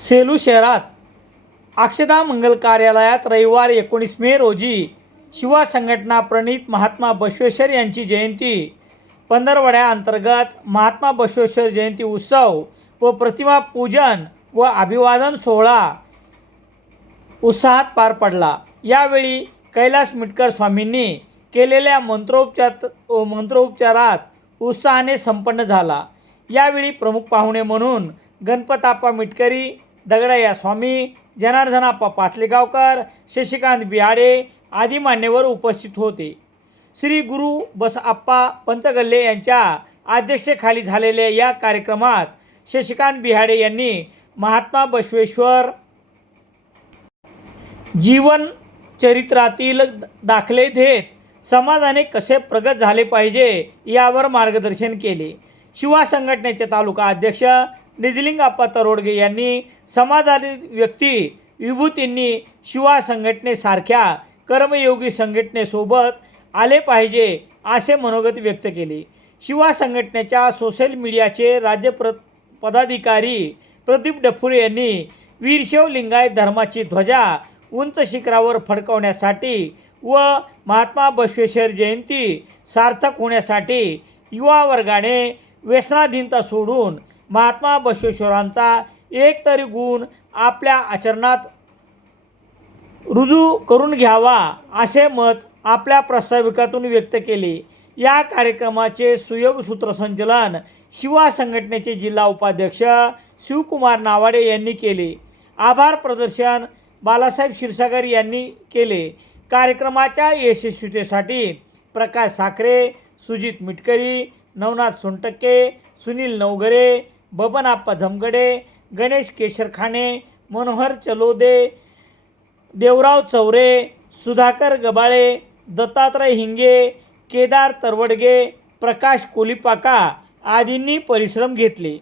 सेलू शहरात. अक्षदा मंगल कार्यालयात रविवार एकोणीस मे रोजी शिवा संघटना प्रणित महात्मा बसवेश्वर यांची जयंती. पंधरवड्याअंतर्गत महात्मा बसवेश्वर जयंती उत्सव व प्रतिमा पूजन व अभिवादन सोहळा उत्साहात पार पडला. यावेळी कैलास मिटकर स्वामींनी केलेल्या मंत्रोपचार मंत्रोपचारात उत्साहाने संपन्न झाला. यावेळी प्रमुख पाहुणे म्हणून गणपताप्पा मिटकरी दगडया स्वामी जनार्दनाप्पा पाचलेगावकर शशिकांत बिहाडे आदी मान्यवर उपस्थित होते. श्री गुरु बसआप्पा पंचगल्ले यांच्या अध्यक्षतेखाली झालेल्या या कार्यक्रमात शशिकांत बिहाडे यांनी महात्मा बसवेश्वर जीवन चरित्रातील दाखले देत समाजाने कसे प्रगत झाले पाहिजे यावर मार्गदर्शन केले. शिवा संघटनेचे तालुका अध्यक्ष निजलिंगाप्पा रोडगे यांनी समाजातील व्यक्ती विभूतींनी शिवा संघटनेसारख्या कर्मयोगी संघटनेसोबत आले पाहिजे असे मनोगत व्यक्त केले. शिवा संघटनेच्या सोशल मीडियाचे राज्य प्र पदाधिकारी प्रदीप डफुरे यांनी वीरशैव लिंगायत धर्माची ध्वजा उंच शिखरावर फडकवण्यासाठी व महात्मा बसवेश्वर जयंती सार्थक होण्यासाठी युवा वर्गाने व्यसनाधीनता सोडून महात्मा बसवेश्वरांचा एक तरी गुण आपल्या आचरणात रुजू करून घ्यावा असे मत आपल्या प्रास्ताविकातून व्यक्त केले. या कार्यक्रमाचे सुयोग सूत्रसंचलन शिवा संघटनेचे जिल्हा उपाध्यक्ष शिवकुमार नावाडे यांनी केले. आभार प्रदर्शन बालासाहेब क्षीरसागर यांनी केले. कार्यक्रमाच्या यशस्वीतेसाठी प्रकाश साखरे सुजित मिटकरी नवनाथ सोनटक्के सुनील नवगरे बबनाप्पा झमगडे गणेश केशरखाने मनोहर चलोदे देवराव चौरे सुधाकर गबाळे दत्तात्रय हिंगे केदार तरवडगे प्रकाश कोलिपाका आदींनी परिश्रम घेतले.